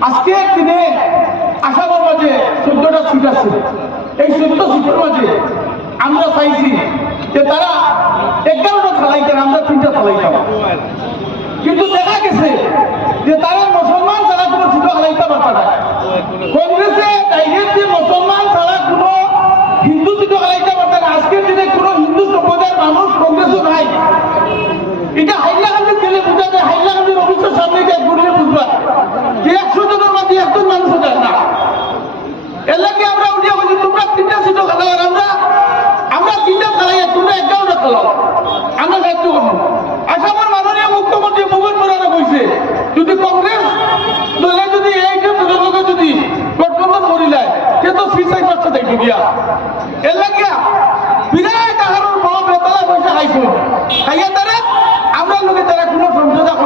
আজকে দিনে আসামের মাঝে চোদ্দটা সিট আছে এই চোদ্দ সিটের মাঝে আমরা চাইছি যে তারা এগারোটা খেলাইতেন আমরা তিনটা খেলাইতাম কিন্তু দেখা গেছে যে তারা মুসলমান যারা কোনো সিট খেলাইতে পারবে না কংগ্রেসে ডাইরেক্ট যে মুসলমান ছাড়া কোনো হিন্দু সিট খেলাইতে পারবে না আজকের দিনে কোনো হিন্দু সম্প্রদায়ের মানুষ কংগ্রেসও নাই এটা হাইলাকান্দির গেলে বোঝা যায় হাইলাকান্দির অফিসের সামনে গিয়ে ঘুরলে বুঝবা যে একশো জনের মধ্যে একজন মানুষও যায় না এর লাগে আমরা উঠিয়া বলছি তোমরা তিনটা সিটও খেলাই আর আমরা আমরা তিনটা খেলাই আর তোমরা এগারোটা খেলাও আমরা সাহায্য করব আসামের মাননীয় মুখ্যমন্ত্রী মোহন মোরানা কইছে যদি কংগ্রেস দলে যদি এইটা লোকে যদি গঠবন্ধন করিলায় সে তো সুইসাইড করছে দেখি গিয়া এর লাগিয়া বিরাট আহারের বড় বেতলা পয়সা খাইছো খাইয়া তারা আমরা লোকে তারা কোনো সমঝোতা করছেন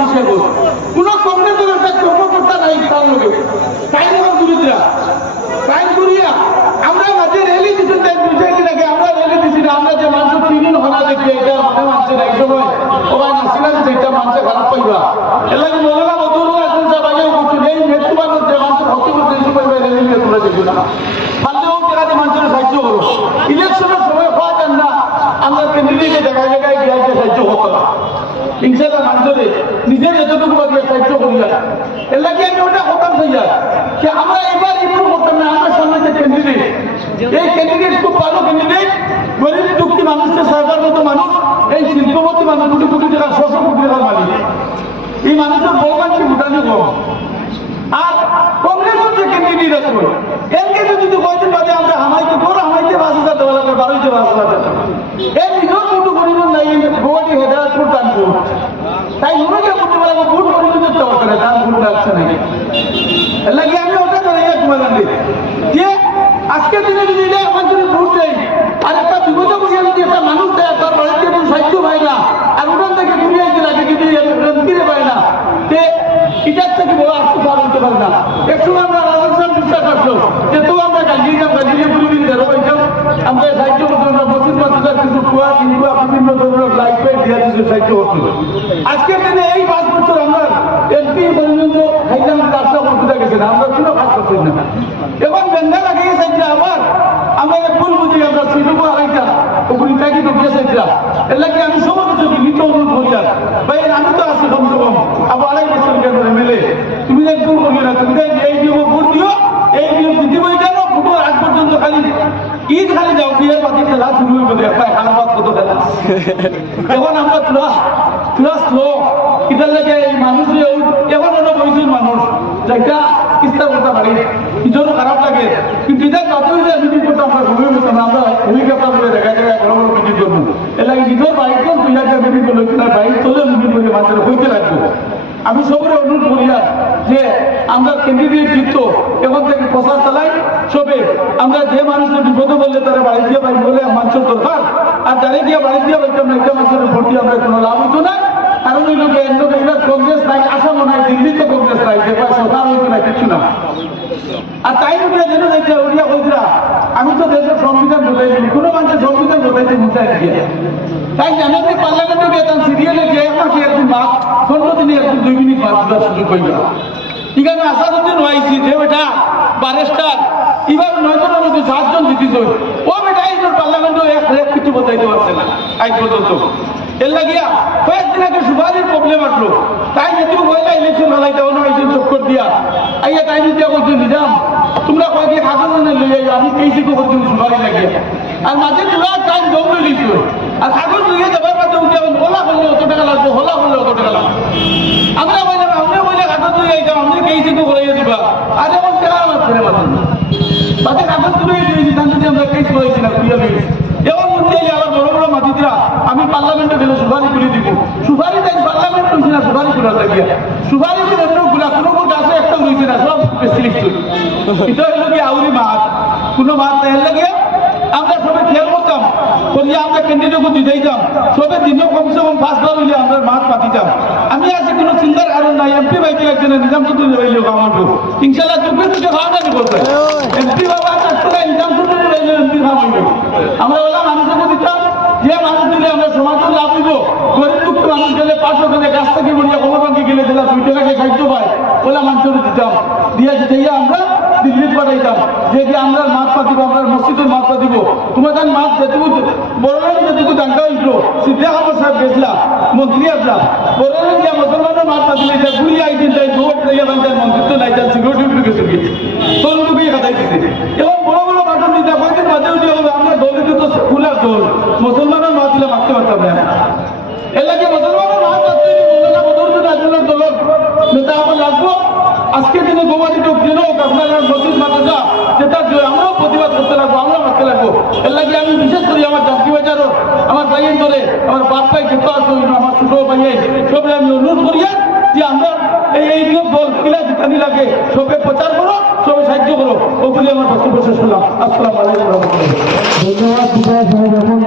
হাবিজ সাহেব কোন কংগ্রেসের একটা কর্মকর্তা নাই তার লোকে তাই আমার বিরোধীরা, তাই করিয়া আমরা মাঝে র্যালি দিচ্ছি তাই বুঝে কি নাকি? আমরা র্যালি দিচ্ছি না আমরা যে মানুষ তৃণমূল হনা দেখি, এটা মনে মানছে না এই সময়। ওরা নাছিলাম সেটা মানুষে খারাপ পাইবা। এলাকা মহিলা মধুর এখন যা বাজে করছে এই মৃত্যু মানুষ যে মানুষের হত্যা করছে এই সময় র্যালি নিয়ে তোমরা দেখো না। পারলেও টাকা দিয়ে মানুষের সাহায্য করো। ইলেকশনের সময় হওয়া যান না আমরা কেন্দ্রীয় জায়গায় জায়গায় গিয়ে সাহায্য করতো না ইনশাল্লাহ মানুষের নিজের সাহায্য করি এর লাগে আমি ওটা হতাম হয়ে যে আমরা এবার ইম্প্রুভ করতাম না আমার সামনে যে ক্যান্ডিডেট এই ক্যান্ডিডেট খুব ভালো ক্যান্ডিডেট গরিব দুঃখী মানুষকে সরকার মতো মানুষ, এই শিল্পপতি মানুষ, কোটি কোটি টাকা ছশো কোটি টাকার মালিক। এই মানুষের বউ মানুষ ভুটানি কম আর কংগ্রেসের যে ক্যান্ডিডেট আছে এনকে যদি কয়দিন বাদে আমরা হামাইতে বড় হামাইতে পাঁচ হাজার দেওয়া লাগবে বারোইতে পাঁচ হাজার দেওয়া এই নিজের কুটু করিব নাই গুয়াহাটি হেদায়তপুর কানপুর তাই ওনাকে করতে পারব ভোট করিব যেতে হবে না তার ভোট লাগছে নাকি? লাগে আমি ওটা জানাই গান্ধী যে আজকে দিনে যদি এটা আমার জন্য ভোট দেয়, আর একটা বিপদ করিয়া যদি একটা মানুষ দেয় তার বাড়িতে কোনো সাহিত্য পায় না, আর ওখান থেকে ঘুরিয়ে দিলে আগে যদি দিন সাহায্য সাহায্য আজকের দিনে এই পাঁচ বছর আমরা এমপি পর্যন্ত হাইলাম রাস্তা করতে গেছে না, আমরা কোনো কাজ করতে না। এবং গঙ্গা লাগিয়ে সাহায্য আবার আমরা ভুল বুঝি, আমরা সিটুকু আড়াইটা ওগুলি থাকি তো দিয়ে এর লাগে আমি সমস্ত লিখিত অনুরোধ করি আর। ভাই, আমি তো আছি কমসে কম। আবার আড়াই বছর কেন এমএলএ তুমি যে ভুল না, তুমি এই দিব ভোট দিও, এই নিয়ম দিদিবই কেন? ভোটের আগ পর্যন্ত খালি। ঈদ খালি যাও, বিয়ের বাকি খেলা শুরু হয়ে গেলে একটা খারাপ কত খেলা। এখন আমরা ক্লাস ক্লাস লো। এটার লাগে এই মানুষ এখন বয়সের মানুষ। যেটা খারাপ লাগে। কিন্তু এটা কত যে আমরা হেলিকপ্টার করে দেখা বড় বড় করব দুই হাজার করল বাইক করে হইতে আমি সবরে অনুরোধ করি আর যে আমরা ক্যান্ডিডেট জিতত এখন থেকে প্রচার চালাই সবে আমরা যে মানুষের বিপদে বললে তারা বাড়ি দিয়ে বাড়ি বলে মানুষের দরকার আর যারা দিয়ে বাড়ি দিয়ে না একটা মানুষের দিয়ে আমরা কোনো লাভ হইতো না কারণ ওই লোক এবার কংগ্রেস নাই, আসামও নাই দিল্লি তো কংগ্রেস নাই, যে না কিছু না। আর তাই উঠিয়া যেন দেখছে উঠিয়া কইরা, আমি তো দেশের সংবিধান বোঝাই কোনো মানুষের সংবিধান বোঝাইতে মুচাই দিয়ে তাই জানেন যে পার্লামেন্টে গিয়ে তার সিরিয়ালে গিয়ে এক মাসে একদিন মাস পনেরো দিনে একদিন দুই মিনিট মাস দেওয়ার সুযোগ পাইবা এখানে আসাদুদ্দিন ওয়াইসি যে বেটা বারেস্টার, এবার নয়জন মধ্যে সাতজন জিতিস ও বেটা পার্লামেন্টও পার্লামেন্টে এক কিছু বোঝাইতে পারছে না, আজ পর্যন্ত। এর লাগিয়া কয়েকদিন আগে সুভাষের প্রবলেম আসলো। তাই যদি বললা ইলেকশন হলাই দেওয়া না আইসেন চক্কর দিয়া। আইয়া তাই নিতে বলছে নিজাম, তোমরা কয়েকদিন কাগজ এনে লই যাই আমি তো করছি সুভাষি লাগিয়া। আর মাঝে তোরা কাজ দৌড়ে লিখছ আর কাগজ লইয়ে যাবার পর উঠে ওলা করলে অত টাকা লাগবে হলা করলে অত টাকা লাগবে আমরা বললাম আমরা বলে কাগজ লইয়ে যাইতাম আমরা কেসি তো করে দিবা আর এমন টাকা আমার ফেরে মাত্র তাতে কাগজ তুলে দিয়েছি তার যদি আমরা কেস করেছি না তুলে দিয়েছি এবং মাতিরা আমি পার্লামেন্টে গেলে সুপারি করে দিব। সুপারি তাই পার্লামেন্ট হয়েছে না, সুপারি করার লাগিয়া সুপারি করে গুলা কোনো কোনো একটা রয়েছে না, সব সিলেক্ট এটা হলো কি আউরি মাছ। কোনো মাছ এর লাগে আমরা সবাই খেয়াল করতাম করিয়া আমরা ক্যান্ডিডেটকে দিতেইতাম সবে দিনও কমসে কম পাঁচ বার হইলে আমরা মাছ পাতিতাম। আমি আজকে কোনো চিন্তার কারণ নাই এমপি বাইকে একজনের নিজাম তুলে রইল আমার ইনশাল্লাহ চুপে চুপে খাওয়া করতে এমপি বাবা কাছ থেকে নিজাম তো তুলে রইল এমপি খাওয়া আমরা বললাম মানুষকে দিতাম যে মানুষ দিলে আমরা সমাজের লাভ দিব গরিব দুঃখ মানুষ গেলে পাঁচশো গেলে গাছ থেকে বলিয়া খবর ভাঙ্গি গেলে দিলাম দুই টাকাকে খাদ্য পায় বলে মানুষের দিতাম দিয়ে দিয়ে আমরা দিল্লি পাঠাইতাম যে যে আমরা মাছ পাতিব আমরা মসজিদের মাছ পাতিব তোমার তার মাছ যেটুকু বড় যেটুকু দাঙ্গা হইল সিদ্ধা আমার সাহেব গেছিলাম মন্ত্রী আসলাম বড় দিয়া মুসলমানের মাছ পাতিলে যে গুলি আইদিন যাই ভোট দিয়ে বান্ধব মন্ত্রী তো নাই যান সিকিউরিটি গেছে গিয়ে তোর লোকই হাতাই দিছে এবং বড় বড় বাটন দিতে কয়েকদিন বাদে উঠে হবে আমরা দৌড়িত তো ফুলার দৌড় মুসলমানের মাছ দিলে মারতে পারতাম না এর লাগে মুসলমানের মাছ পাততে মোল্লা বদল রাজনের দল নেতা আমার লাগবো আজকে দিনে গোমাটি দিন হোক আপনার মসজিদ মাদ্রাসা যে আমরাও প্রতিবাদ করতে লাগবো আমরা মারতে লাগবো। এর লাগে আমি বিশেষ করি আমার জাতি বাজারও, আমার ভাইয়ের ধরে আমার বাপ ভাই যেত আছে আমার ছোট ভাইয়ের সবাই আমি অনুরোধ করিয়া যে আমরা এই এই নিয়ম দল কিলা যেখানে লাগে, সবে প্রচার করো, সবে সাহায্য করো। ও বলে আমার বক্তব্য শেষ করলাম। আসসালামু আলাইকুম ধন্যবাদ